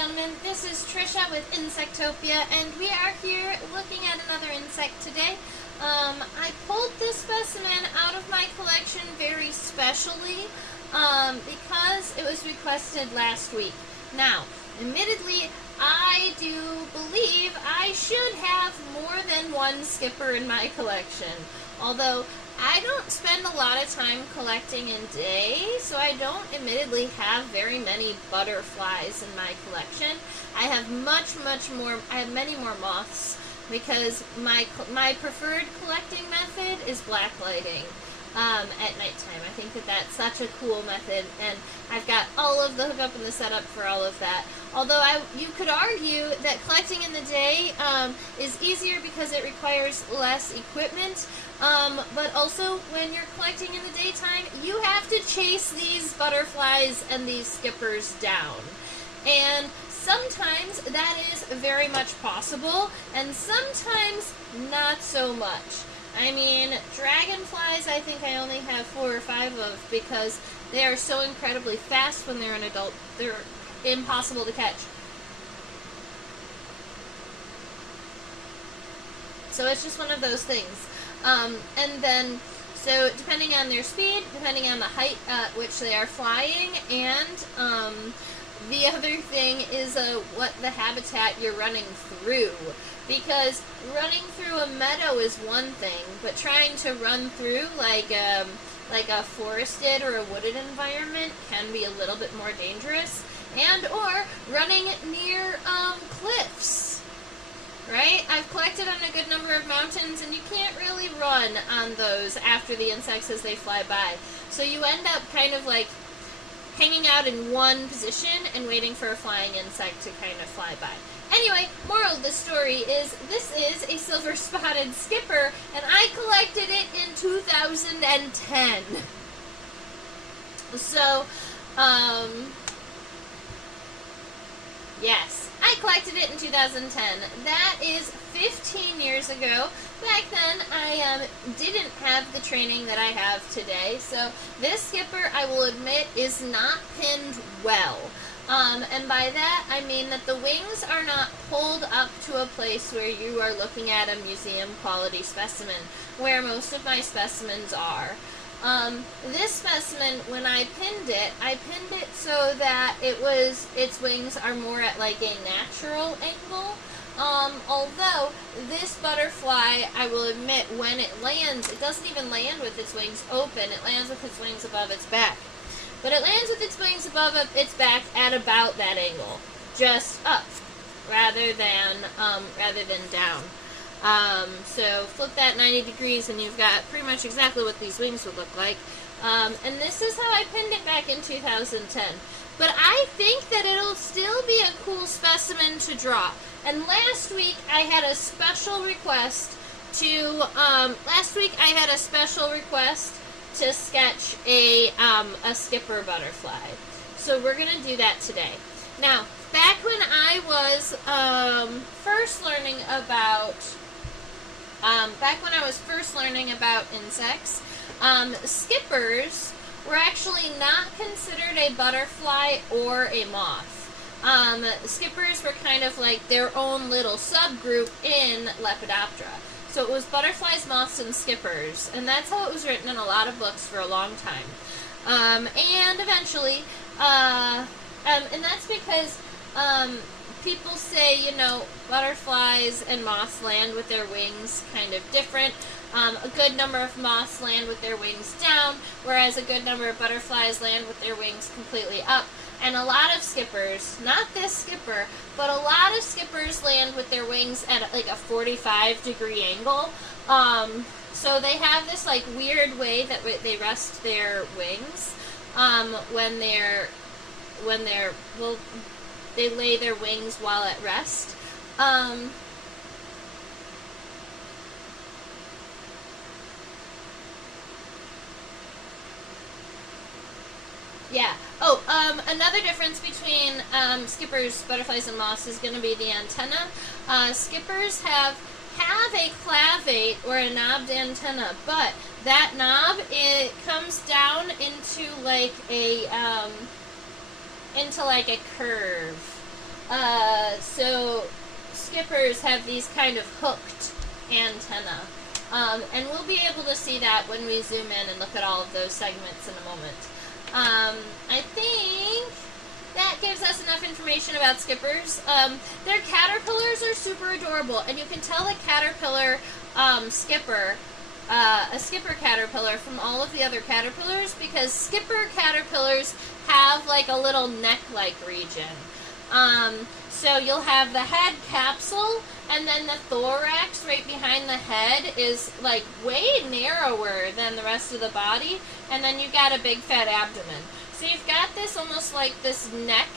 gentlemen, this is Trisha with Insectopia, and we are here looking at another insect today. I pulled this specimen out of my collection very specially because it was requested last week. Now, admittedly, I do believe I should have more than one skipper in my collection, although I don't spend a lot of time collecting in day, so I don't admittedly have very many butterflies in my collection. I have many more moths because my preferred collecting method is blacklighting at nighttime. I think that that's such a cool method, and I've got all of the hookup and the setup for all of that. Although you could argue that collecting in the day is easier because it requires less equipment, but also when you're collecting in the daytime, you have to chase these butterflies and these skippers down. And sometimes that is very much possible, and sometimes not so much. I mean, dragonflies I think I only have 4 or 5 of because they are so incredibly fast when they're an adult. They're impossible to catch. So it's just one of those things. And then, so depending on their speed, depending on the height at which they are flying, and the other thing is what the habitat you're running through. Because running through a meadow is one thing, but trying to run through like a forested or a wooded environment can be a little bit more dangerous. And or running near cliffs, right? I've collected on a good number of mountains, and you can't really run on those after the insects as they fly by. So you end up kind of like hanging out in one position and waiting for a flying insect to kind of fly by. Anyway, moral of the story is this is a silver-spotted skipper, and I collected it in 2010. So, yes, I collected it in 2010. That is 15 years ago. Back then, I didn't have the training that I have today, so this skipper, I will admit, is not pinned well. And by that, I mean that the wings are not pulled up to a place where you are looking at a museum-quality specimen, where most of my specimens are. This specimen, when I pinned it so that its wings are more at like a natural angle. Although this butterfly, I will admit, when it lands, it doesn't even land with its wings open. It lands with its wings above its back. But it lands with its wings above its back at about that angle, just up, rather than down. So flip that 90 degrees and you've got pretty much exactly what these wings would look like. And this is how I pinned it back in 2010. But I think that it'll still be a cool specimen to draw. And last week I had a special request to sketch a skipper butterfly. So we're gonna do that today. Now, back when I was first learning about insects, skippers were actually not considered a butterfly or a moth. Skippers were kind of like their own little subgroup in Lepidoptera. So it was butterflies, moths, and skippers, and that's how it was written in a lot of books for a long time. And eventually, and that's because people say, you know, butterflies and moths land with their wings kind of different. A good number of moths land with their wings down, whereas a good number of butterflies land with their wings completely up. And a lot of skippers, not this skipper, but a lot of skippers land with their wings at like a 45-degree angle. So they have this like weird way that they rest their wings they lay their wings while at rest. Yeah. Oh, another difference between skippers, butterflies, and moths is going to be the antenna. Skippers have a clavate or a knobbed antenna, but that knob, it comes down into like a curve. So skippers have these kind of hooked antennae. And we'll be able to see that when we zoom in and look at all of those segments in a moment. I think that gives us enough information about skippers. Their caterpillars are super adorable, and you can tell a caterpillar skipper, a skipper caterpillar from all of the other caterpillars, because skipper caterpillars have like a little neck-like region. So you'll have the head capsule, and then the thorax right behind the head is like way narrower than the rest of the body, and then you got a big fat abdomen. So you've got this almost like this neck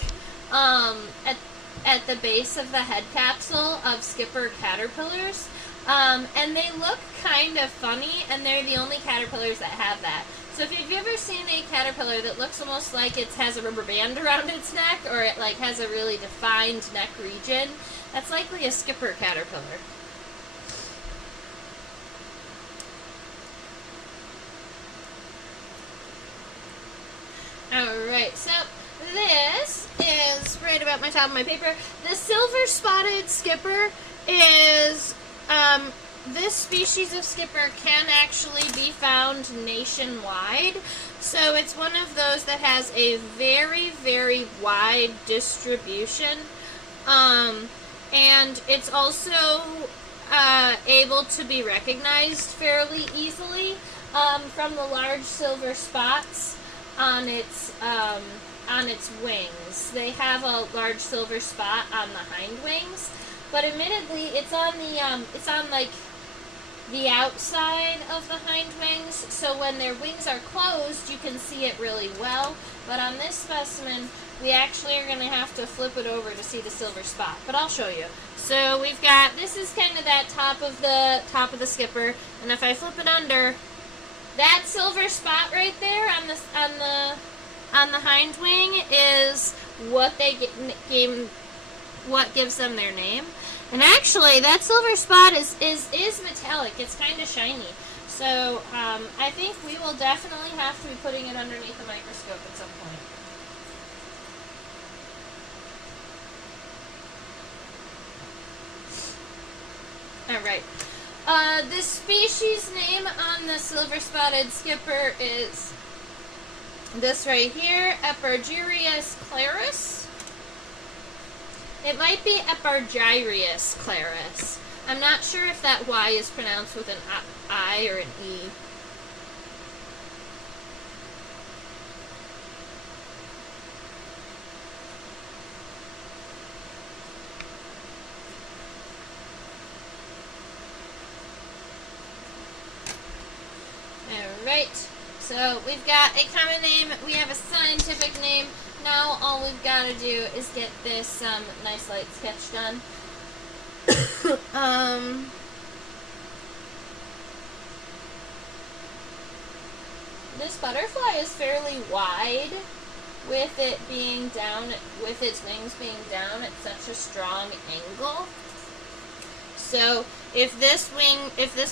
at the base of the head capsule of skipper caterpillars, and they look kind of funny, and they're the only caterpillars that have that. So if you've ever seen a caterpillar that looks almost like it has a rubber band around its neck, or it like has a really defined neck region, that's likely a skipper caterpillar. Alright, so this is right about my top of my paper. The silver spotted skipper is, this species of skipper can actually be found nationwide. So it's one of those that has a very, very wide distribution. And it's also able to be recognized fairly easily from the large silver spots on its wings. They have a large silver spot on the hind wings, but admittedly, it's on like the outside of the hind wings. So when their wings are closed, you can see it really well. But on this specimen, we actually are going to have to flip it over to see the silver spot. But I'll show you. So we've got, this is kind of that top of the skipper, and if I flip it under, that silver spot right there on the hind wing is what what gives them their name. And actually, that silver spot is metallic. It's kind of shiny. So I think we will definitely have to be putting it underneath the microscope at some point. Alright. The species name on the silver-spotted skipper is this right here, Epargyreus clarus. It might be Epargyreus clarus. I'm not sure if that Y is pronounced with an I or an E. Alright, so we've got a common name, we have a scientific name. Now all we've got to do is get this nice light sketch done. This butterfly is fairly wide with it being down, with its wings being down at such a strong angle. So if this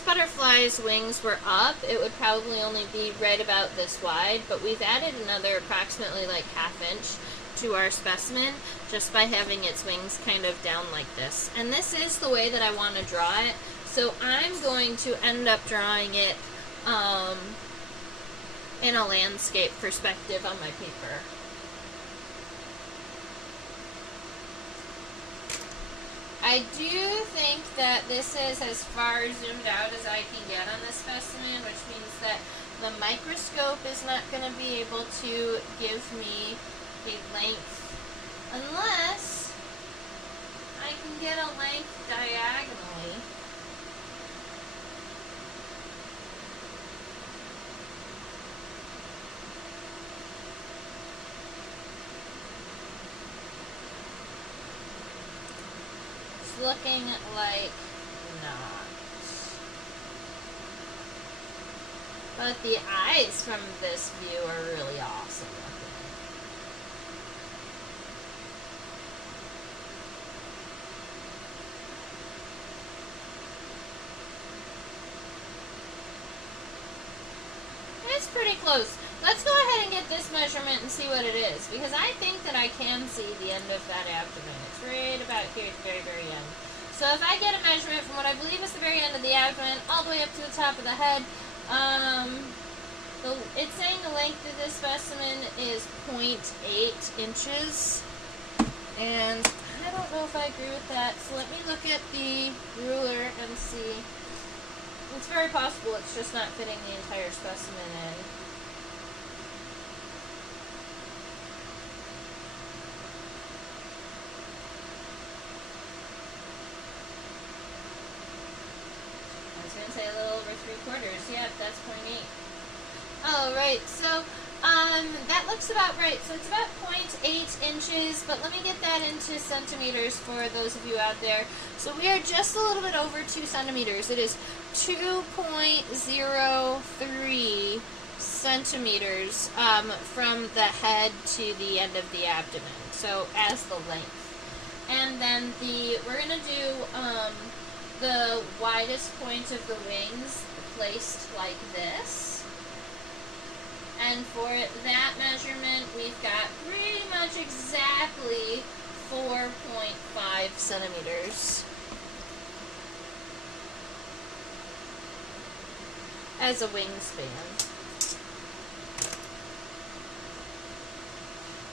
butterfly's wings were up, it would probably only be right about this wide, but we've added another approximately like ½ inch to our specimen just by having its wings kind of down like this. And this is the way that I want to draw it, so I'm going to end up drawing it in a landscape perspective on my paper. I do think that this is as far zoomed out as I can get on this specimen, which means that the microscope is not going to be able to give me a length unless I can get a length diagonally. Looking like not. But the eyes from this view are really awesome looking. It's pretty close. let's go ahead and get this measurement and see what it is, because I think that I can see the end of that abdomen. It's right about here at the very, very end. So if I get a measurement from what I believe is the very end of the abdomen all the way up to the top of the head, it's saying the length of this specimen is 0.8 inches, and I don't know if I agree with that, so let me look at the ruler and see. It's very possible it's just not fitting the entire specimen in. I was going to say a little over 3/4. Yeah, that's 0.8. Oh, right. So, that looks about right. So it's about 0.8 inches, but let me get that into centimeters for those of you out there. So we are just a little bit over 2 centimeters. It is 2.03 centimeters from the head to the end of the abdomen. So as the length. And then we're going to do the widest point of the wings placed like this. And for that measurement, we've got pretty much exactly 4.5 centimeters as a wingspan.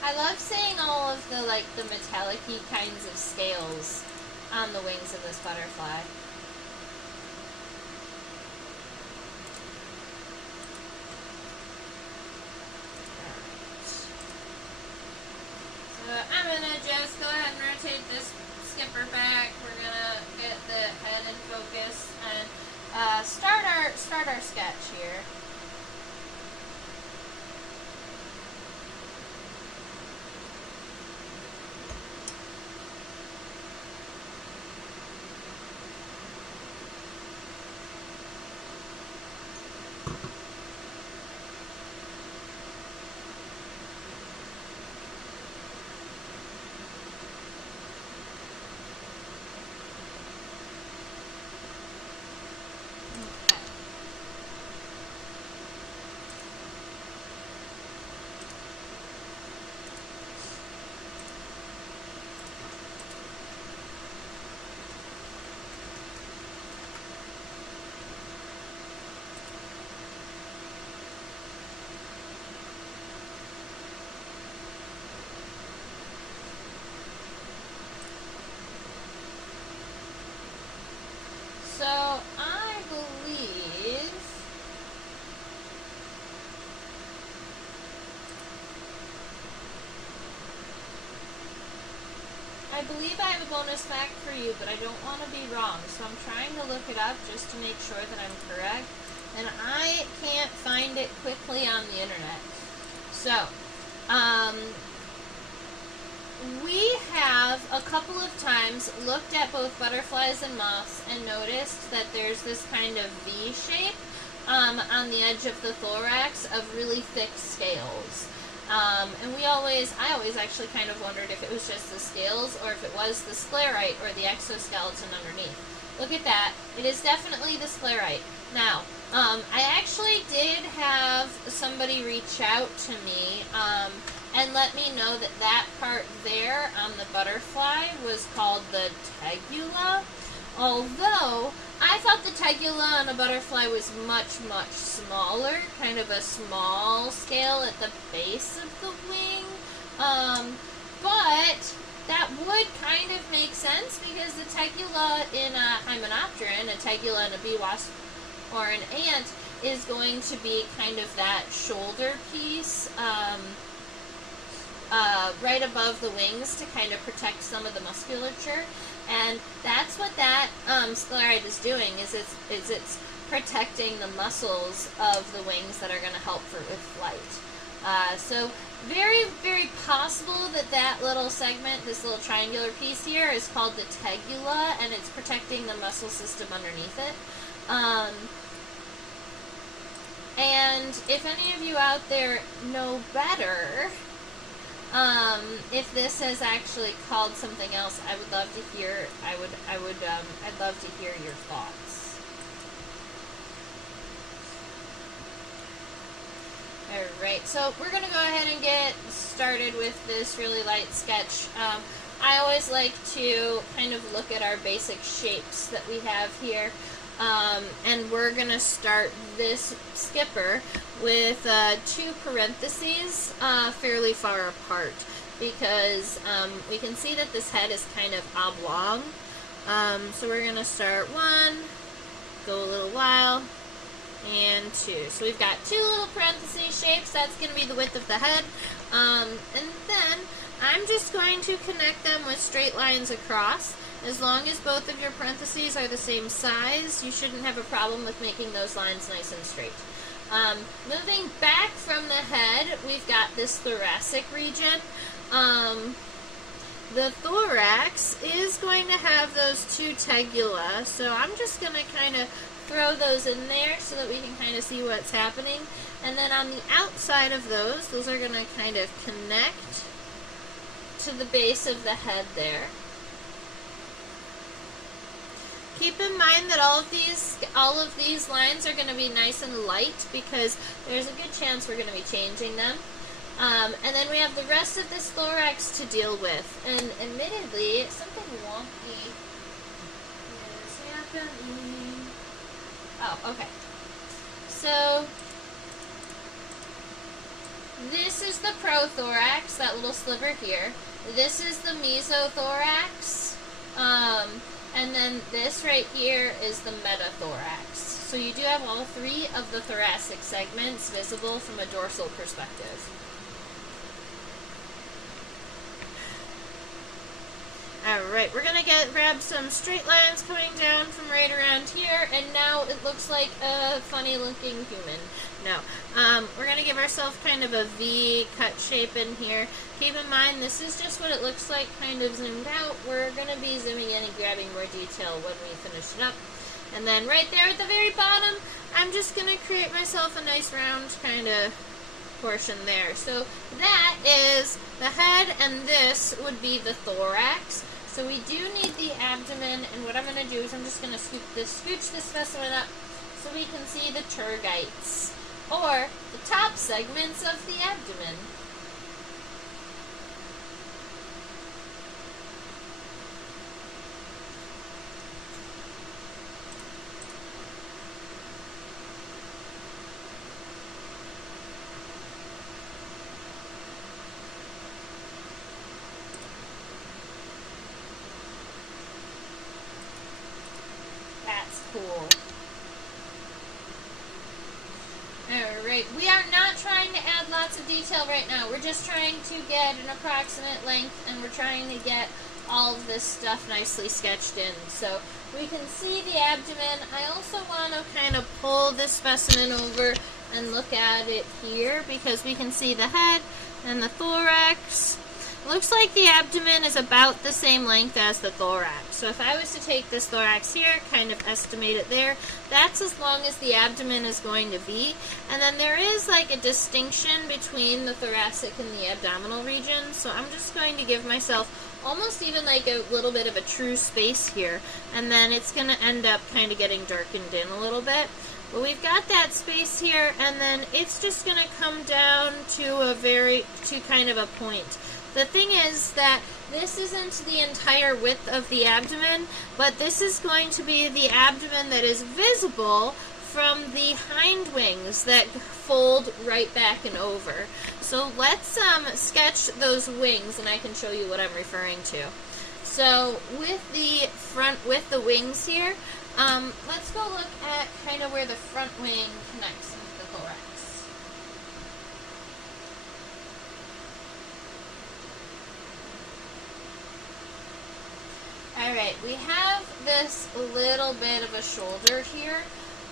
I love seeing all of the metallic-y kinds of scales on the wings of this butterfly. I'm going to just go ahead and rotate this skipper back. We're going to get the head in focus and start our sketch here. So I believe I have a bonus fact for you, but I don't want to be wrong, so I'm trying to look it up just to make sure that I'm correct, and I can't find it quickly on the internet. So, we have a couple of times looked at both butterflies and moths and noticed that there's this kind of V shape on the edge of the thorax of really thick scales. And I always actually kind of wondered if it was just the scales or if it was the sclerite or the exoskeleton underneath. Look at that. It is definitely the sclerite. Now, I actually did have somebody reach out to me and let me know that that part there on the butterfly was called the tegula, although I thought the tegula on a butterfly was much, much smaller, kind of a small scale at the base of the wing, but that would kind of make sense because the tegula in a hymenopteron, a tegula in a bee wasp or an ant, is going to be kind of that shoulder piece right above the wings to kind of protect some of the musculature, and that's what that sclerite is doing. Is it's protecting the muscles of the wings that are going to help with flight. So very, very possible that that little segment, this little triangular piece here, is called the tegula, and it's protecting the muscle system underneath it. And if any of you out there know better, if this is actually called something else, I would love to hear. I'd love to hear your thoughts. Alright, so we're going to go ahead and get started with this really light sketch. I always like to kind of look at our basic shapes that we have here. And we're going to start this skipper with 2 parentheses fairly far apart, because we can see that this head is kind of oblong. So we're going to start 1, go a little while, and 2. So we've got 2 little parenthesis shapes. That's going to be the width of the head. And then I'm just going to connect them with straight lines across. As long as both of your parentheses are the same size, you shouldn't have a problem with making those lines nice and straight. Moving back from the head, we've got this thoracic region. The thorax is going to have those 2 tegula, so I'm just going to kind of throw those in there so that we can kind of see what's happening. And then on the outside of those are going to kind of connect to the base of the head there. Keep in mind that all of these lines are going to be nice and light, because there's a good chance we're going to be changing them. And then we have the rest of this thorax to deal with. And admittedly, something wonky is happening. Oh, okay. So this is the prothorax, that little sliver here. This is the mesothorax. And then this right here is the metathorax. So you do have all 3 of the thoracic segments visible from a dorsal perspective. Alright, we're going to grab some straight lines coming down from right around here, and now it looks like a funny looking human. No, we're going to give ourselves kind of a V cut shape in here. Keep in mind, this is just what it looks like kind of zoomed out. We're going to be zooming in and grabbing more detail when we finish it up. And then right there at the very bottom, I'm just going to create myself a nice round kind of portion there. So that is the head, and this would be the thorax. So we do need the abdomen, and what I'm going to do is I'm just going to scooch this specimen up so we can see the tergites, or the top segments of the abdomen. Cool. Alright, we are not trying to add lots of detail right now. We're just trying to get an approximate length, and we're trying to get all of this stuff nicely sketched in. So we can see the abdomen. I also want to kind of pull this specimen over and look at it here, because we can see the head and the thorax. Looks like the abdomen is about the same length as the thorax. So if I was to take this thorax here, kind of estimate it there, that's as long as the abdomen is going to be. And then there is like a distinction between the thoracic and the abdominal region. So I'm just going to give myself almost even like a little bit of a true space here. And then it's going to end up kind of getting darkened in a little bit. But we've got that space here, and then it's just going to come down to kind of a point. The thing is that this isn't the entire width of the abdomen, but this is going to be the abdomen that is visible from the hind wings that fold right back and over. So let's sketch those wings, and I can show you what I'm referring to. So with the wings here, let's go look at kind of where the front wing connects with the thorax. Alright, we have this little bit of a shoulder here,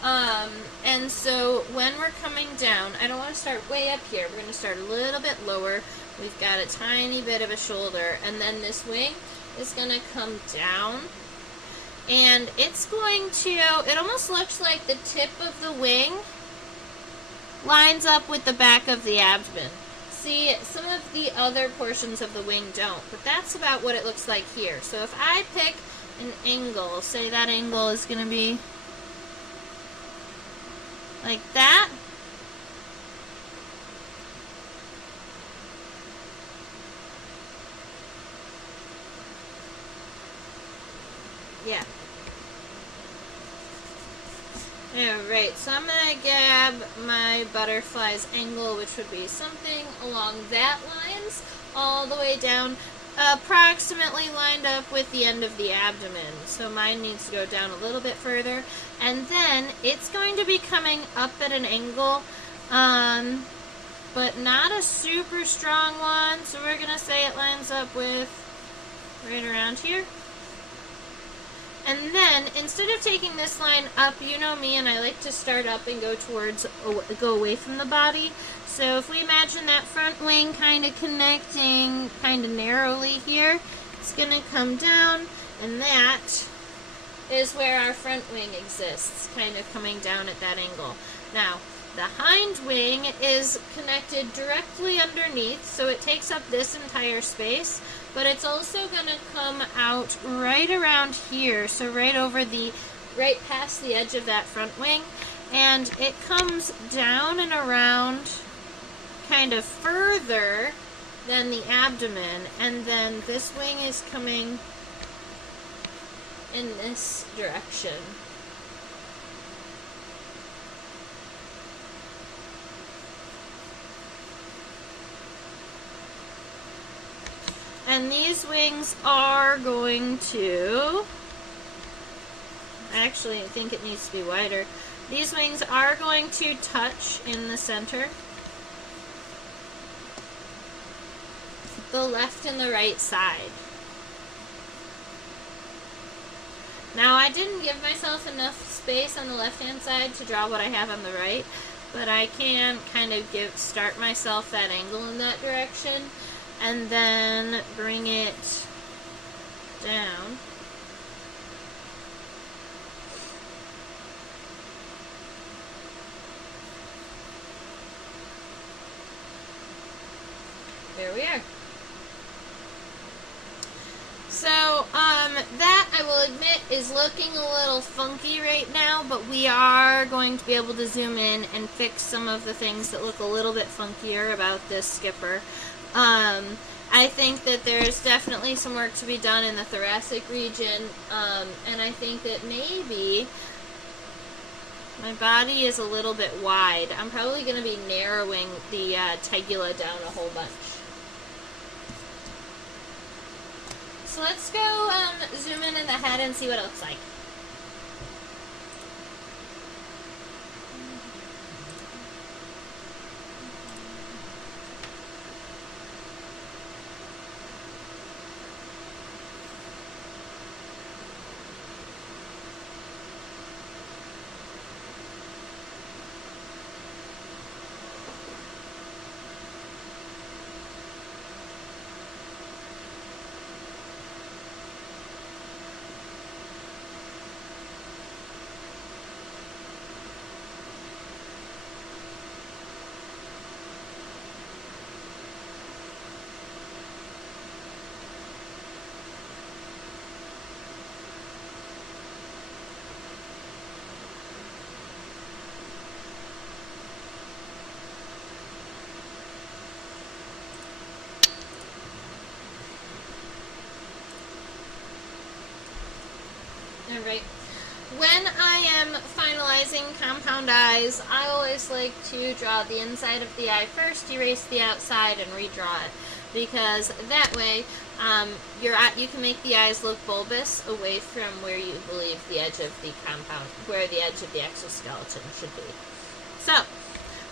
and so when we're coming down, I don't want to start way up here, we're going to start a little bit lower. We've got a tiny bit of a shoulder, and then this wing is going to come down, and it's going to, it almost looks like the tip of the wing lines up with the back of the abdomen. See, some of the other portions of the wing don't, but that's about what it looks like here. So if I pick an angle, say that angle is going to be like that, Yeah. Alright, so I'm going to grab my butterfly's angle, which would be something along that lines, all the way down, approximately lined up with the end of the abdomen. So mine needs to go down a little bit further. And then it's going to be coming up at an angle, but not a super strong one. So we're going to say it lines up with right around here. And then, instead of taking this line up, you know me, and I like to start up and go away from the body. So if we imagine that front wing kind of connecting kind of narrowly here, it's going to come down, and that is where our front wing exists, kind of coming down at that angle. Now, the hind wing is connected directly underneath, so it takes up this entire space, but it's also going to come out right around here, so right past the edge of that front wing, and it comes down and around kind of further than the abdomen, and then this wing is coming in this direction. And these wings are going to, actually I think it needs to be wider. These wings are going to touch in the center. The left and the right side. Now I didn't give myself enough space on the left hand side to draw what I have on the right, but I can kind of start myself that angle in that direction. And then bring it down. There we are. So, that I will admit is looking a little funky right now, but we are going to be able to zoom in and fix some of the things that look a little bit funkier about this skipper. I think that there's definitely some work to be done in the thoracic region, and I think that maybe my body is a little bit wide. I'm probably going to be narrowing the tegula down a whole bunch. So let's go zoom in the head and see what it looks like. Alright, when I am finalizing compound eyes, I always like to draw the inside of the eye first, erase the outside, and redraw it. Because that way, you can make the eyes look bulbous away from where you believe the edge of the compound, where the edge of the exoskeleton should be. So,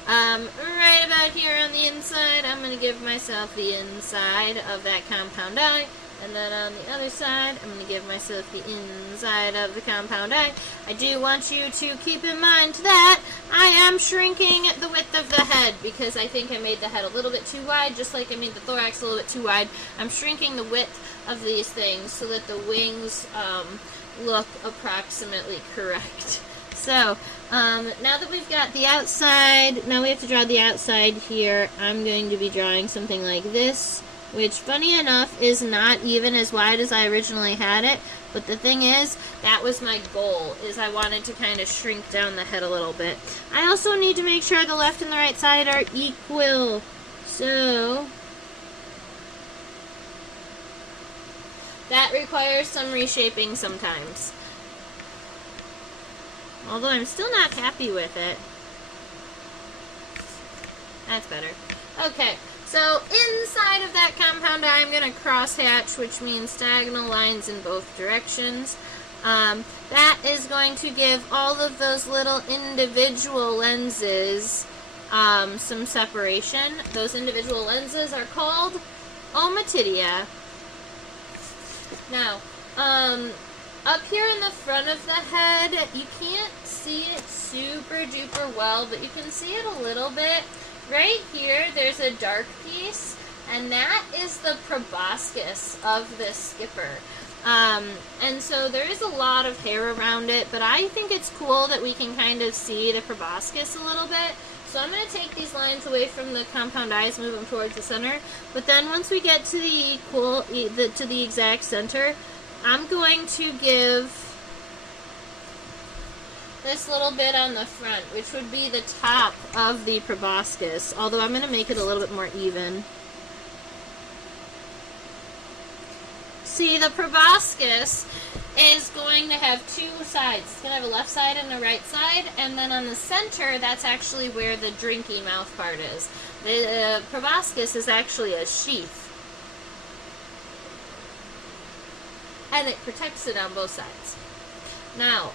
right about here on the inside, I'm going to give myself the inside of that compound eye. And then on the other side, I'm going to give myself the inside of the compound eye. I do want you to keep in mind that I am shrinking the width of the head because I think I made the head a little bit too wide, just like I made the thorax a little bit too wide. I'm shrinking the width of these things so that the wings look approximately correct. So, now that we've got the outside, now we have to draw the outside here. I'm going to be drawing something like this, which, funny enough, is not even as wide as I originally had it. But the thing is, that was my goal, is I wanted to kind of shrink down the head a little bit. I also need to make sure the left and the right side are equal. So, that requires some reshaping sometimes. Although I'm still not happy with it. That's better. Okay, so inside of that compound eye, I'm going to crosshatch, which means diagonal lines in both directions. That is going to give all of those little individual lenses some separation. Those individual lenses are called ommatidia. Now, up here in the front of the head, you can't see it super duper well, but you can see it a little bit. Right here, there's a dark piece, and that is the proboscis of this skipper. And so there is a lot of hair around it, but I think it's cool that we can kind of see the proboscis a little bit. So I'm going to take these lines away from the compound eyes, move them towards the center. But then once we get to the exact center, I'm going to give this little bit on the front, which would be the top of the proboscis, although I'm going to make it a little bit more even. See, the proboscis is going to have two sides. It's going to have a left side and a right side, and then on the center, that's actually where the drinky mouth part is. The proboscis is actually a sheath, and it protects it on both sides. Now,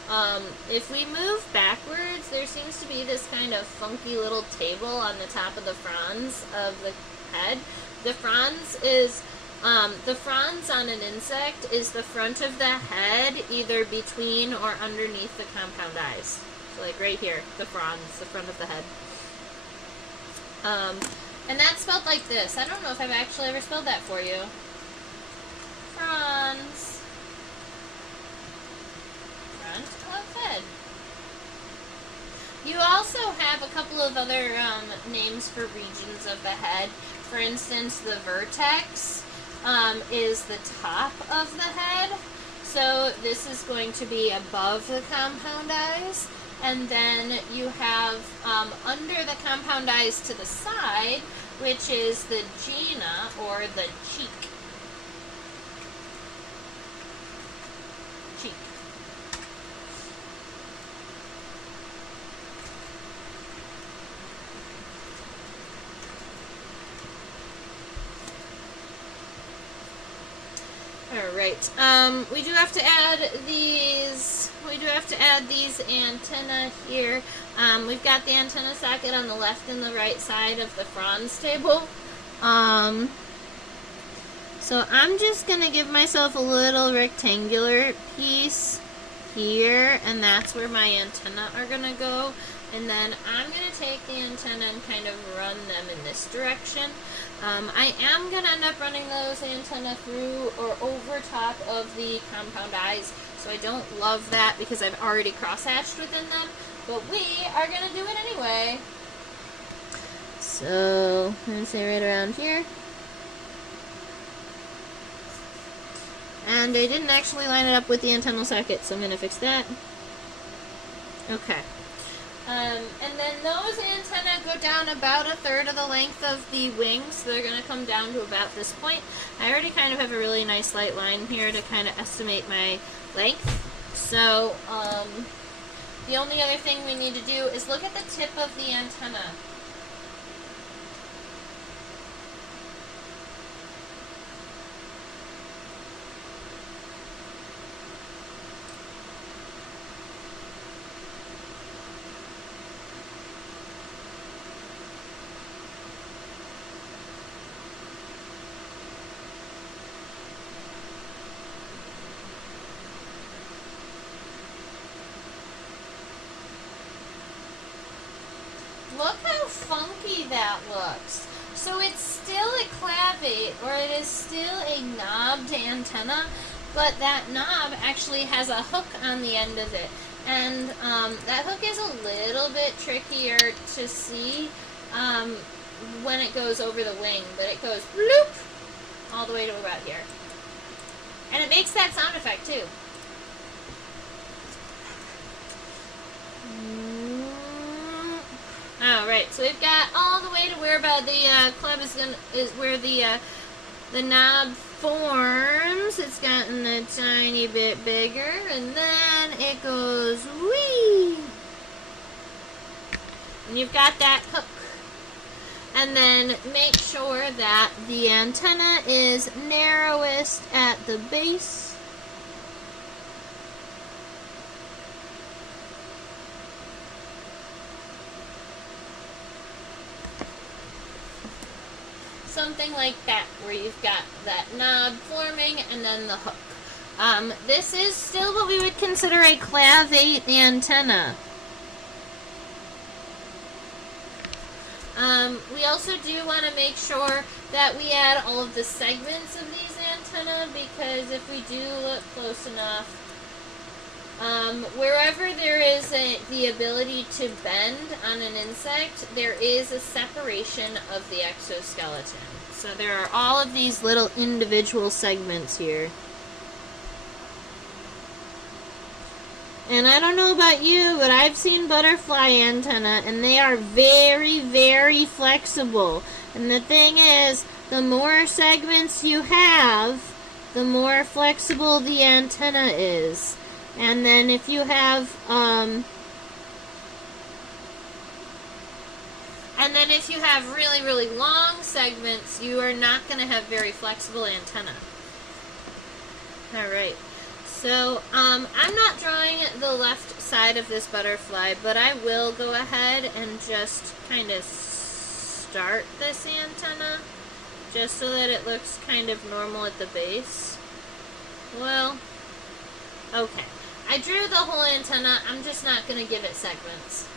if we move backwards, there seems to be this kind of funky little table on the top of the frons of the head. The frons is, the frons on an insect is the front of the head, either between or underneath the compound eyes. So like right here, the frons, the front of the head. And that's spelled like this. I don't know if I've actually ever spelled that for you. Frons. Of head. You also have a couple of other names for regions of the head. For instance, the vertex is the top of the head. So this is going to be above the compound eyes. And then you have under the compound eyes to the side, which is the gena, or the cheek. Alright, we do have to add these, antennae here. We've got the antenna socket on the left and the right side of the frons table. So I'm just going to give myself a little rectangular piece here, and that's where my antennae are going to go. And then I'm going to take the antenna and kind of run them in this direction. I am going to end up running those antennae through or over top of the compound eyes. So I don't love that because I've already crosshatched within them. But we are going to do it anyway. So, I'm going to say right around here. And I didn't actually line it up with the antennal socket, so I'm going to fix that. Okay. And then those antennae go down about a third of the length of the wings, so they're going to come down to about this point. I already kind of have a really nice light line here to kind of estimate my length. So, the only other thing we need to do is look at the tip of the antenna. Look how funky that looks. So it's still a clavate, or it is still a knobbed antenna, but that knob actually has a hook on the end of it. And that hook is a little bit trickier to see when it goes over the wing, but it goes bloop all the way to about here. And it makes that sound effect too. Alright, so we've got all the way to where about the club is where the knob forms. It's gotten a tiny bit bigger, and then it goes wee. And you've got that hook. And then make sure that the antenna is narrowest at the base. Something like that, where you've got that knob forming and then the hook. This is still what we would consider a clavate antenna. We also do want to make sure that we add all of the segments of these antennae, because if we do look close enough, wherever there is the ability to bend on an insect, there is a separation of the exoskeleton. So there are all of these little individual segments here. And I don't know about you, but I've seen butterfly antennae, and they are very, very flexible. And the thing is, the more segments you have, the more flexible the antenna is. And then if you have, really, really long segments, you are not going to have very flexible antenna. Alright. So, I'm not drawing the left side of this butterfly, but I will go ahead and just kind of start this antenna, just so that it looks kind of normal at the base. Well, okay. I drew the whole antenna, I'm just not going to give it segments.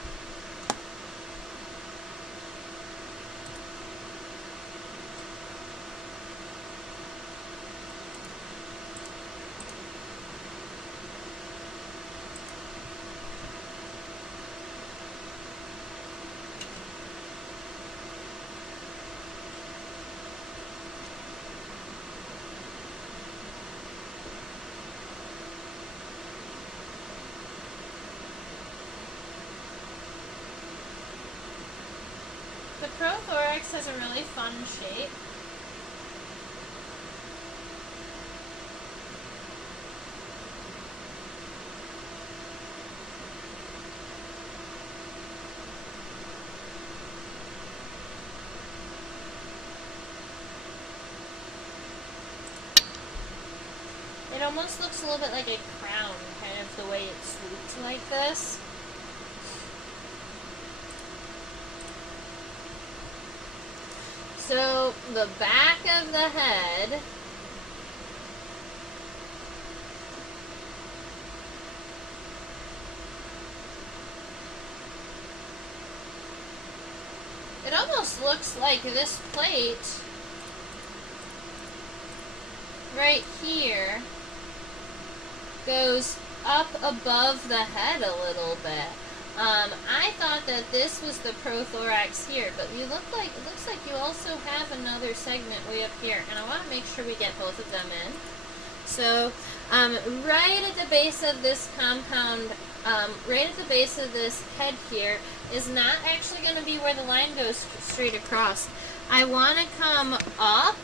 The prothorax has a really fun shape. It almost looks a little bit like a crown, kind of the way it swoops like this. So, the back of the head it almost looks like this plate right here goes up above the head a little bit. I thought that this was the prothorax here, but it looks like you also have another segment way up here, and I want to make sure we get both of them in. So, right at the base of this compound, right at the base of this head here, is not actually going to be where the line goes straight across. I want to come up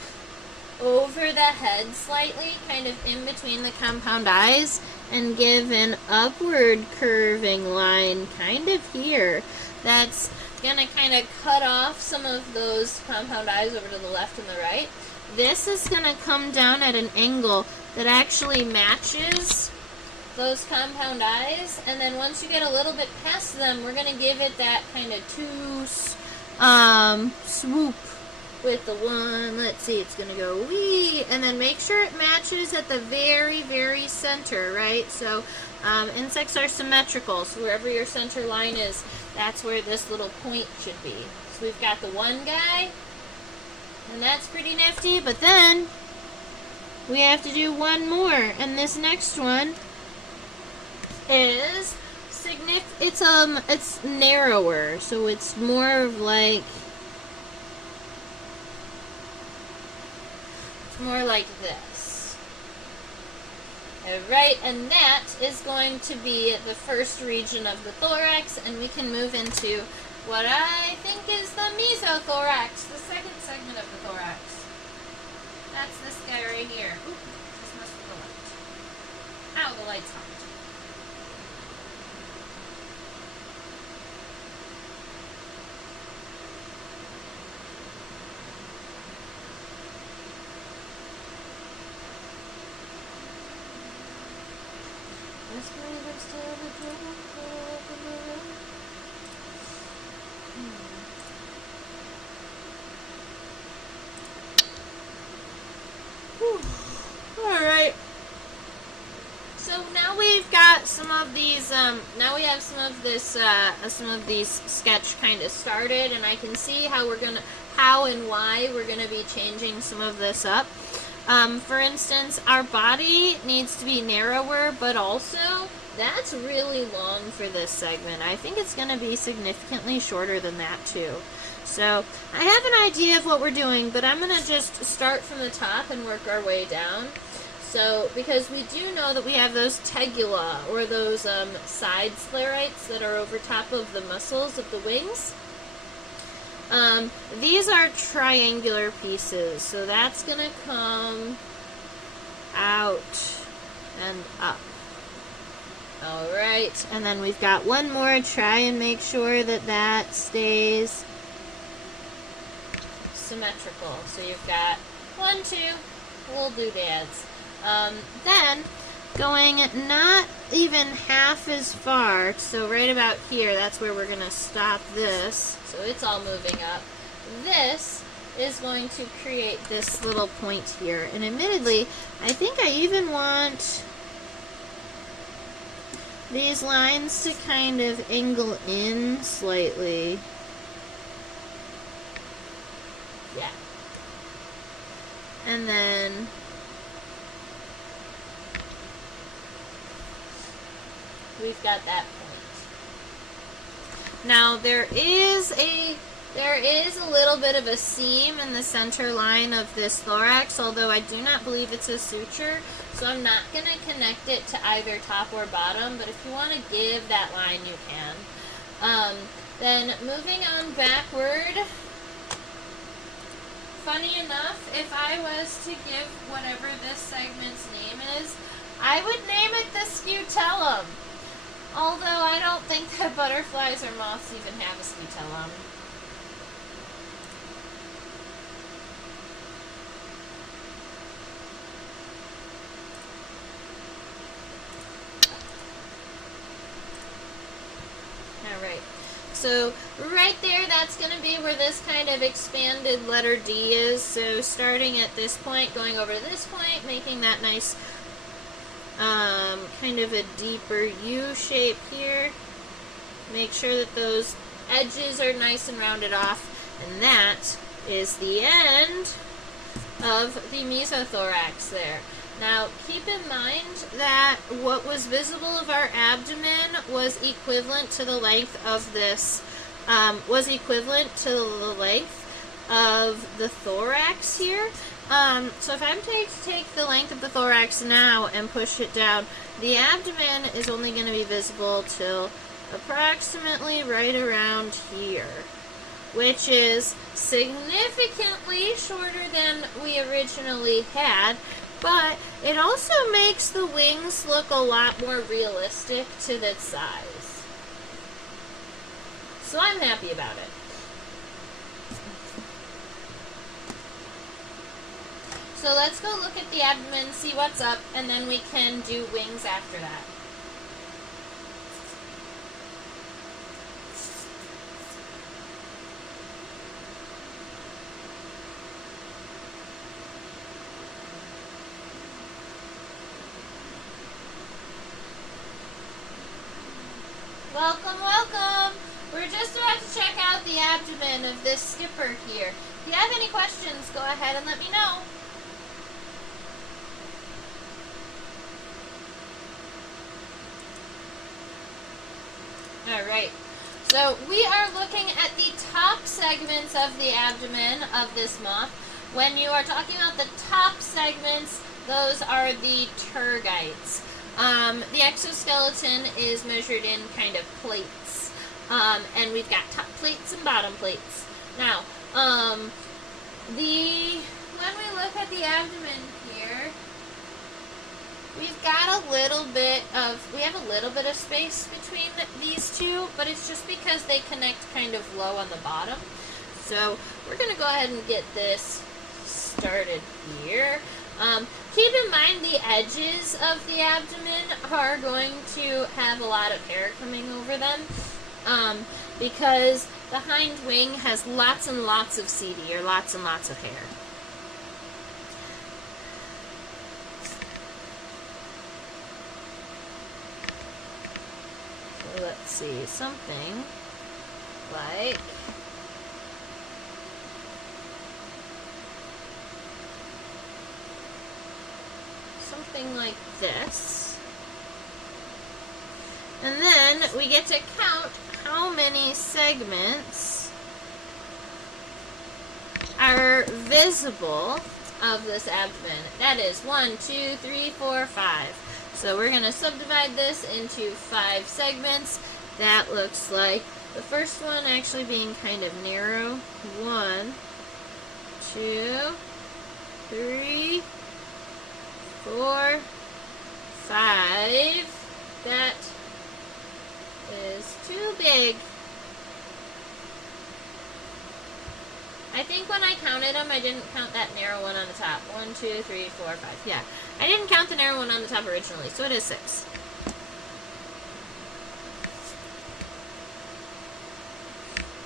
over the head slightly, kind of in between the compound eyes, and give an upward curving line kind of here. That's going to kind of cut off some of those compound eyes over to the left and the right. This is going to come down at an angle that actually matches those compound eyes, and then once you get a little bit past them, we're going to give it that kind of swoop with the one. Let's see, it's going to go wee, and then make sure it matches at the very, very center, right? So insects are symmetrical, so wherever your center line is, that's where this little point should be. So we've got the one guy, and that's pretty nifty, but then we have to do one more, and this next one is it's narrower, so it's more of like this. Alright, and that is going to be the first region of the thorax, and we can move into what I think is the mesothorax, the second segment of the thorax. That's this guy right here. Ooh, this must be the light. Ow, the light's hot. Alright. So now we've got some of these, now we have some of these sketch kind of started, and I can see how and why we're gonna be changing some of this up. For instance, our body needs to be narrower, but also that's really long for this segment. I think it's gonna be significantly shorter than that too. So I have an idea of what we're doing, but I'm gonna just start from the top and work our way down. So, because we do know that we have those tegula, or those side sclerites that are over top of the muscles of the wings. These are triangular pieces, so that's going to come out and up. Alright, and then we've got one more. Try and make sure that that stays symmetrical. So you've got 1, 2 little doodads. Then, going not even half as far, so right about here, that's where we're going to stop this, so it's all moving up. This is going to create this little point here, and admittedly, I think I even want these lines to kind of angle in slightly. Yeah. And then we've got that point. Now there is a little bit of a seam in the center line of this thorax, although I do not believe it's a suture, so I'm not going to connect it to either top or bottom, but if you want to give that line, you can. Then moving on backward, funny enough, if I was to give whatever this segment's name is, I would name it the scutellum. Although I don't think that butterflies or moths even have a scutellum. Alright, so right there, that's going to be where this kind of expanded letter D is. So starting at this point, going over to this point, making that nice kind of a deeper U shape here. Make sure that those edges are nice and rounded off, and that is the end of the mesothorax there. Now, keep in mind that what was visible of our abdomen was equivalent to the length of this, was equivalent to the length of the thorax here. So if I'm to take the length of the thorax now and push it down, the abdomen is only going to be visible till approximately right around here, which is significantly shorter than we originally had, but it also makes the wings look a lot more realistic to that size. So I'm happy about it. So let's go look at the abdomen, see what's up, and then we can do wings after that. Welcome, welcome! We're just about to check out the abdomen of this skipper here. If you have any questions, go ahead and let me know. Alright, so we are looking at the top segments of the abdomen of this moth. When you are talking about the top segments, those are the tergites. The exoskeleton is measured in kind of plates, and we've got top plates and bottom plates. Now, the when we look at the abdomen here, we've got a little bit of space between these two, but it's just because they connect kind of low on the bottom. So we're going to go ahead and get this started here. Keep in mind the edges of the abdomen are going to have a lot of hair coming over them, because the hind wing has lots and lots of CD, or lots and lots of hair. So let's see, something like this. And then we get to count how many segments are visible of this abdomen. That is 1, 2, 3, 4, 5. So we're going to subdivide this into 5 segments. That looks like the first one actually being kind of narrow. 1, 2, 3, 4, 5. That is too big. I think when I counted them, I didn't count that narrow one on the top. 1, 2, 3, 4, 5. Yeah, I didn't count the narrow one on the top originally, so it is 6.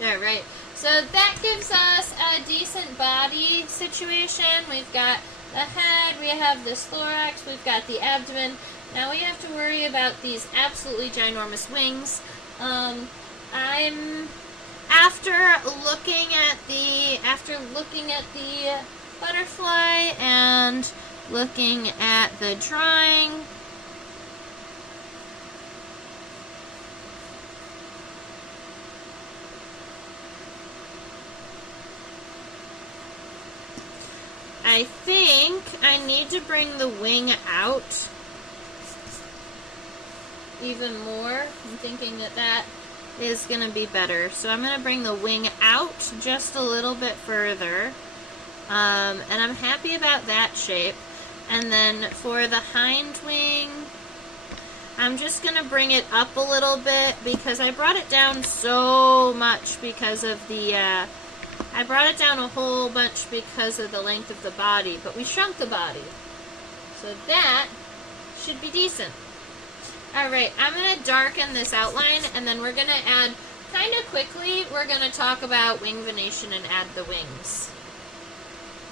Alright, so that gives us a decent body situation. We've got the head, we have this thorax, we've got the abdomen. Now we have to worry about these absolutely ginormous wings. After looking at the butterfly and looking at the drawing, I think I need to bring the wing out even more. I'm thinking that is going to be better. So I'm going to bring the wing out just a little bit further. And I'm happy about that shape. And then for the hind wing, I'm just going to bring it up a little bit because I brought it down so much because of the... I brought it down a whole bunch because of the length of the body, but we shrunk the body. So that should be decent. Alright, I'm going to darken this outline, and then we're going to add, kind of quickly, we're going to talk about wing venation and add the wings.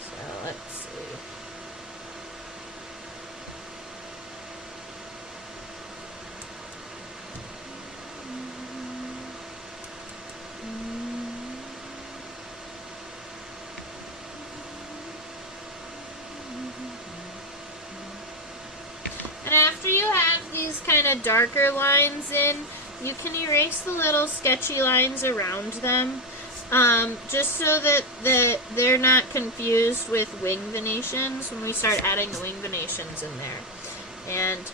So, let's see. And after you have these kind of darker lines in, you can erase the little sketchy lines around them, just so that they're not confused with wing venations when we start adding the wing venations in there. And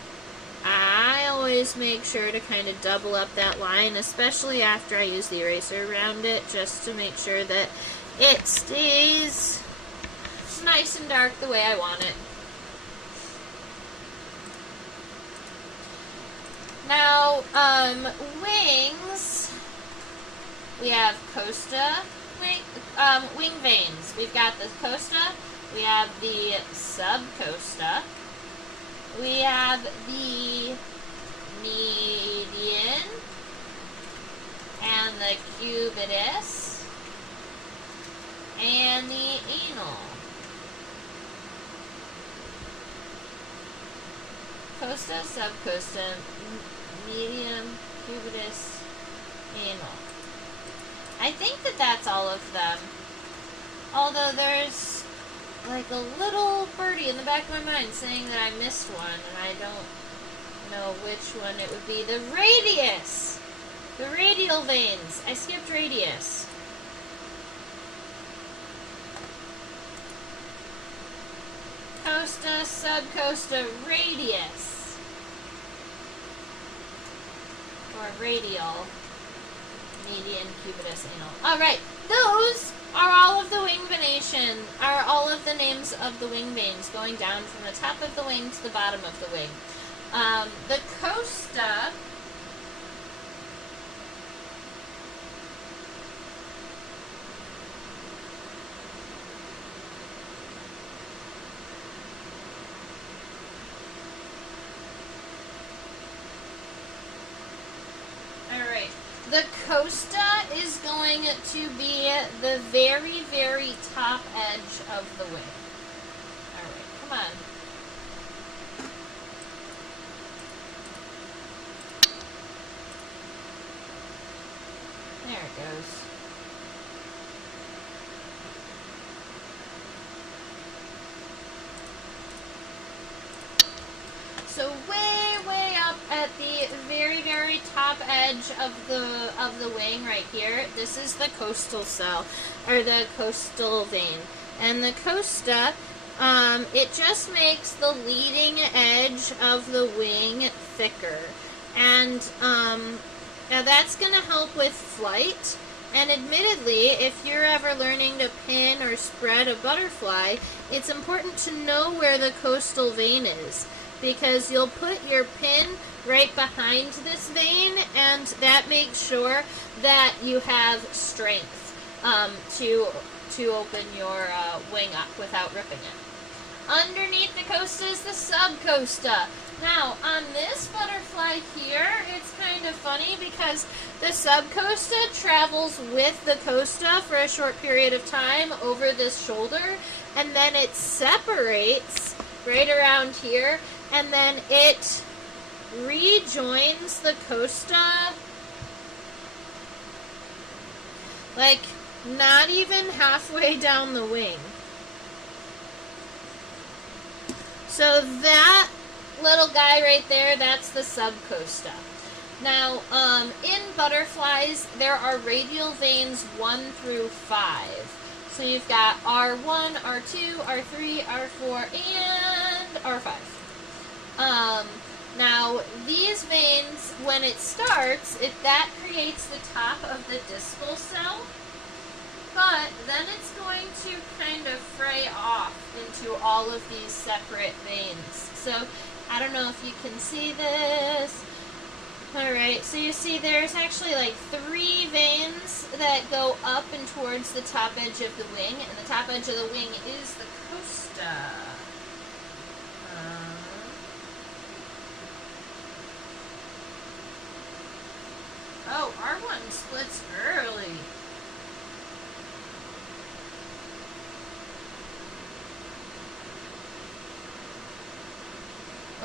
I always make sure to kind of double up that line, especially after I use the eraser around it, just to make sure that it stays nice and dark the way I want it. Now, wings, we have costa, wing veins. We've got the costa, we have the subcosta, we have the median, and the cubitus, and the anal. Costa, subcosta, medium, cubitus, anal. I think that's all of them. Although there's like a little birdie in the back of my mind saying that I missed one, and I don't know which one it would be. The radius! The radial veins. I skipped radius. Costa, subcosta, radius. Or radial, median, cubitus, anal. Alright, those are all of the wing venation, are all of the names of the wing veins going down from the top of the wing to the bottom of the wing. The costa The costa is going to be the very, very top edge of the wing. Alright, come on. There it goes. So way up at the very, very top edge of the wing right here, this is the costal cell, or the costal vein. And the costa, it just makes the leading edge of the wing thicker. And now that's going to help with flight. And admittedly, if you're ever learning to pin or spread a butterfly, it's important to know where the costal vein is, because you'll put your pin right behind this vein, and that makes sure that you have strength to open your wing up without ripping it. Underneath the costa is the subcosta. Now, on this butterfly here, it's kind of funny because the subcosta travels with the costa for a short period of time over this shoulder, and then it separates right around here, and then it rejoins the costa, like, not even halfway down the wing. So that little guy right there, that's the subcosta. Now, in butterflies, there are radial veins 1 through 5. So you've got R1, R2, R3, R4, and R5. Now, these veins, when it starts, that creates the top of the distal cell, but then it's going to kind of fray off into all of these separate veins. So, I don't know if you can see this. Alright, so you see there's actually like 3 veins that go up and towards the top edge of the wing, and the top edge of the wing is the costa. Oh, R1 splits early.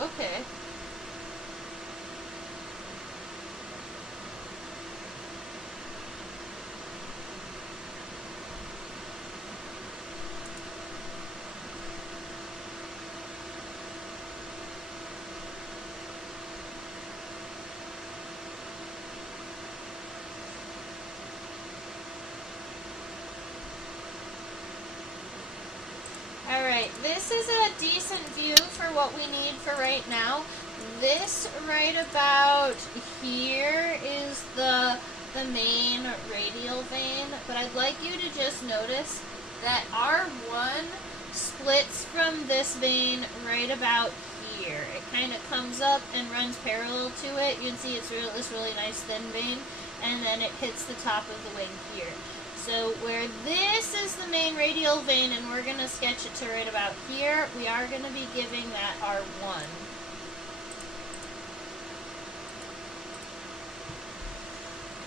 Okay. Alright, this is a decent view for what we need for right now. This right about here is the main radial vein, but I'd like you to just notice that R1 splits from this vein right about here. It kind of comes up and runs parallel to it. You can see it's this really nice thin vein, and then it hits the top of the wing here. So where this is the main radial vein, and we're going to sketch it to right about here, we are going to be giving that R1.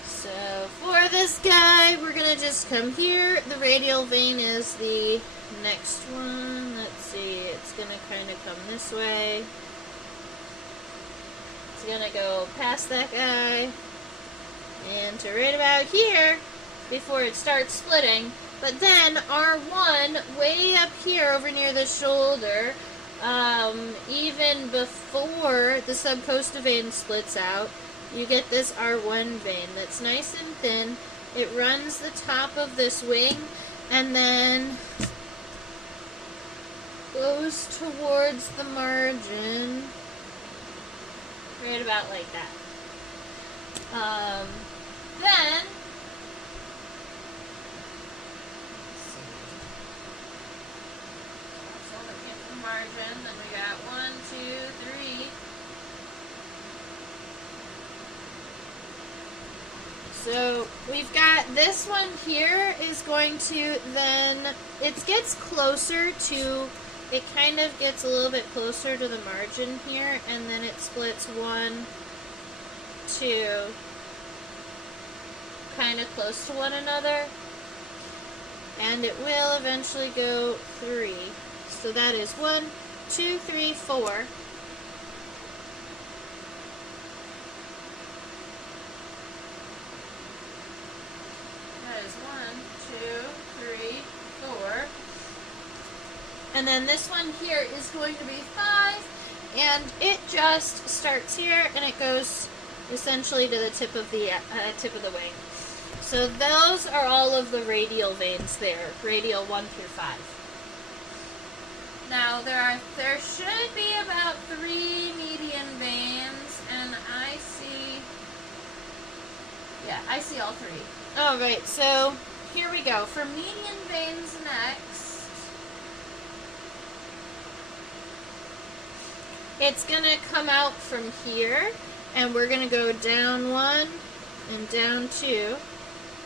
So for this guy, we're going to just come here. The radial vein is the next one. Let's see, it's going to kind of come this way. It's going to go past that guy and to right about here before it starts splitting. But then R1 way up here over near the shoulder, even before the subcosta vein splits out, you get this R1 vein that's nice and thin. It runs the top of this wing and then goes towards the margin right about like that. Then margin. Then we got 1, 2, 3. So we've got this one here is going to then, it gets closer to, it kind of gets a little bit closer to the margin here, and then it splits 1, 2, kind of close to one another, and it will eventually go 3. So that is 1, 2, 3, 4. That is 1, 2, 3, 4. And then this one here is going to be 5, and it just starts here and it goes essentially to the tip of the wing. So those are all of the radial veins there, radial 1 through 5. Now there should be about 3 median veins, and I see all 3. All right, so here we go. For median veins next, it's gonna come out from here, and we're gonna go down 1 and down 2.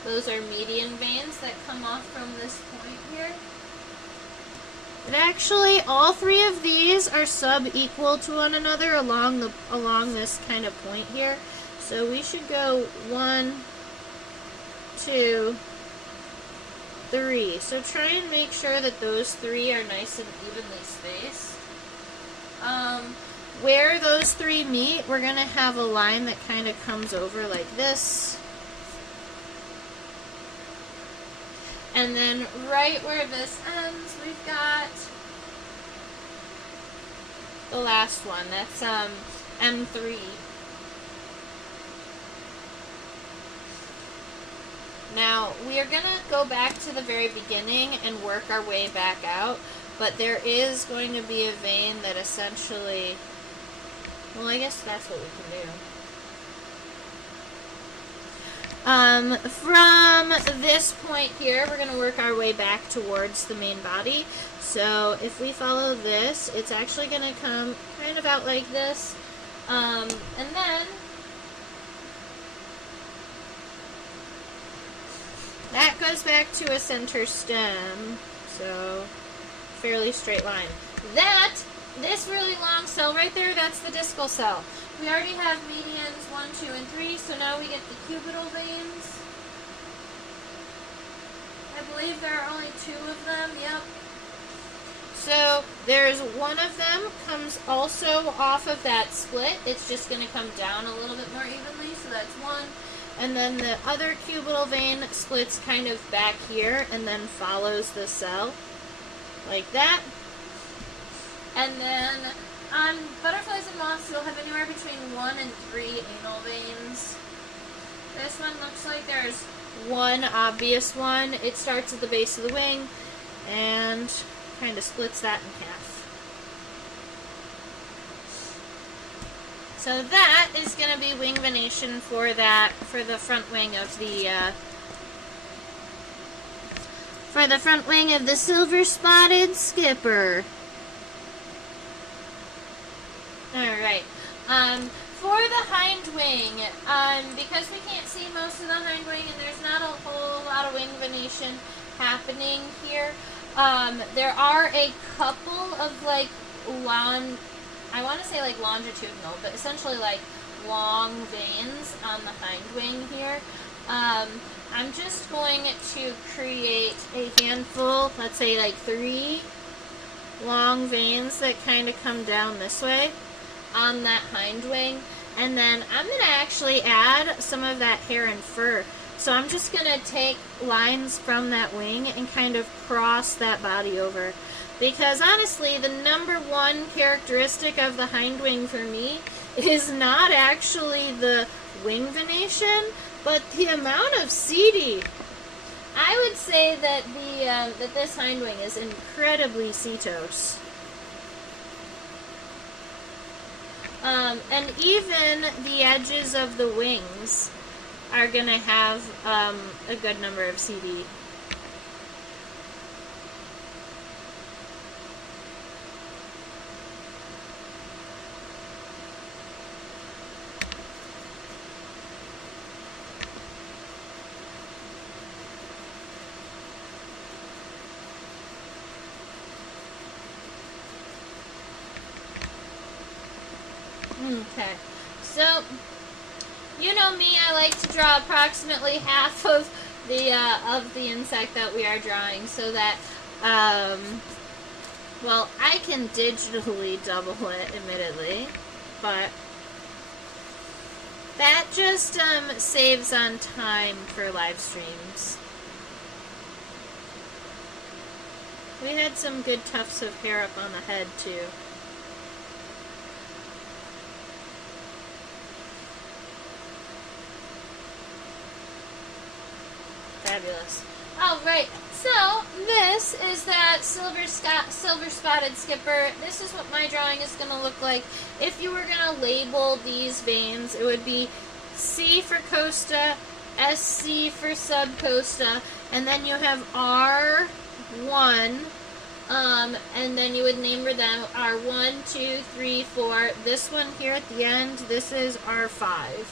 Those are median veins that come off from this point here. And actually, all 3 of these are sub-equal to one another along this kind of point here. So we should go 1, 2, 3. So try and make sure that those 3 are nice and evenly spaced. Where those 3 meet, we're going to have a line that kind of comes over like this. And then right where this ends, we've got the last one. That's M3. Now, we are going to go back to the very beginning and work our way back out, but there is going to be a vein that essentially, well, I guess that's what we can do. From this point here, we're going to work our way back towards the main body. So if we follow this, it's actually going to come kind of out like this. And then that goes back to a center stem. So fairly straight line. This really long cell right there, that's the discal cell. We already have medians 1, 2, and 3, so now we get the cubital veins. I believe there are only 2 of them, yep. So there's one of them comes also off of that split. It's just going to come down a little bit more evenly, so that's 1. And then the other cubital vein splits kind of back here and then follows the cell like that. And then on butterflies and moths, you'll have anywhere between 1 and 3 anal veins. This one looks like there's one obvious one. It starts at the base of the wing and kind of splits that in half. So that is going to be wing venation for the front wing of the silver-spotted skipper. Alright, for the hind wing, because we can't see most of the hind wing and there's not a whole lot of wing venation happening here, there are a couple of I want to say longitudinal, but essentially long veins on the hind wing here. I'm just going to create a handful, let's say 3 long veins that kind of come down this way on that hind wing, and then I'm going to actually add some of that hair and fur. So I'm just going to take lines from that wing and kind of cross that body over, because honestly the number 1 characteristic of the hind wing for me is not actually the wing venation, but the amount of seedy. I would say that that this hind wing is incredibly setose. And even the edges of the wings are going to have a good number of CD. . Okay, so you know me, I like to draw approximately half of the insect that we are drawing so that, well, I can digitally double it, admittedly, but that just saves on time for live streams. We had some good tufts of hair up on the head, too. Fabulous. Alright, so this is that silver spotted skipper. This is what my drawing is going to look like. If you were going to label these veins, it would be C for costa, SC for subcosta, and then you have R1, and then you would name them R1, 2, 3, 4. This one here at the end, this is R5.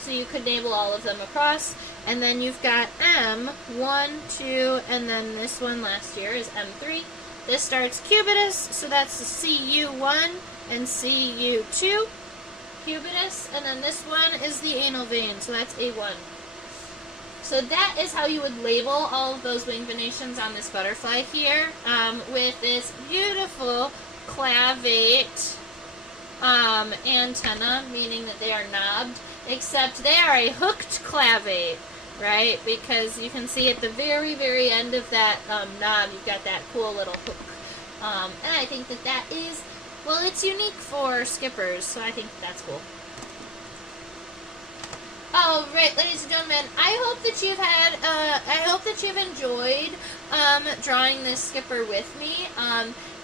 So you could label all of them across. And then you've got M1, 2, and then this one last year is M3. This starts cubitus, so that's the CU1 and CU2. Cubitus, and then this one is the anal vein, so that's A1. So that is how you would label all of those wing venations on this butterfly here, with this beautiful clavate antenna, meaning that they are knobbed, except they are a hooked clavate, right? Because you can see at the very, very end of that knob, you've got that cool little hook. And I think that that is, well, it's unique for skippers, so I think that's cool. All right, ladies and gentlemen, I hope that you've had, I hope that you've enjoyed drawing this skipper with me.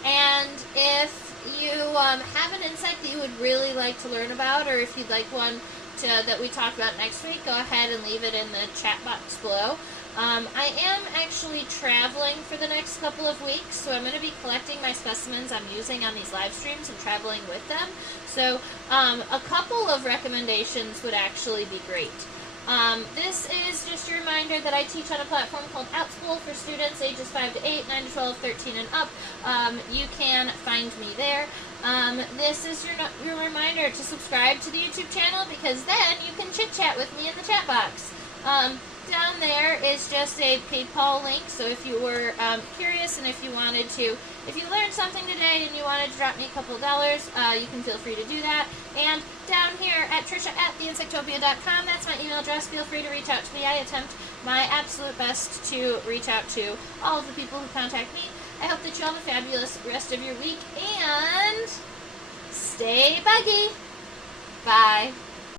And if you have an insect that you would really like to learn about, or if you'd like one that we talk about next week, go ahead and leave it in the chat box below. I am actually traveling for the next couple of weeks, so I'm going to be collecting my specimens I'm using on these live streams and traveling with them. So a couple of recommendations would actually be great. This is just a reminder that I teach on a platform called OutSchool for students ages 5 to 8, 9 to 12, 13 and up. You can find me there. This is your reminder to subscribe to the YouTube channel, because then you can chit-chat with me in the chat box. Down there is just a PayPal link, so if you were curious and if you wanted to, if you learned something today and you wanted to drop me a couple of dollars, you can feel free to do that. And down here at Trisha@theinsectopia.com, that's my email address. Feel free to reach out to me. I attempt my absolute best to reach out to all of the people who contact me. I hope that you have a fabulous rest of your week, and stay buggy. Bye.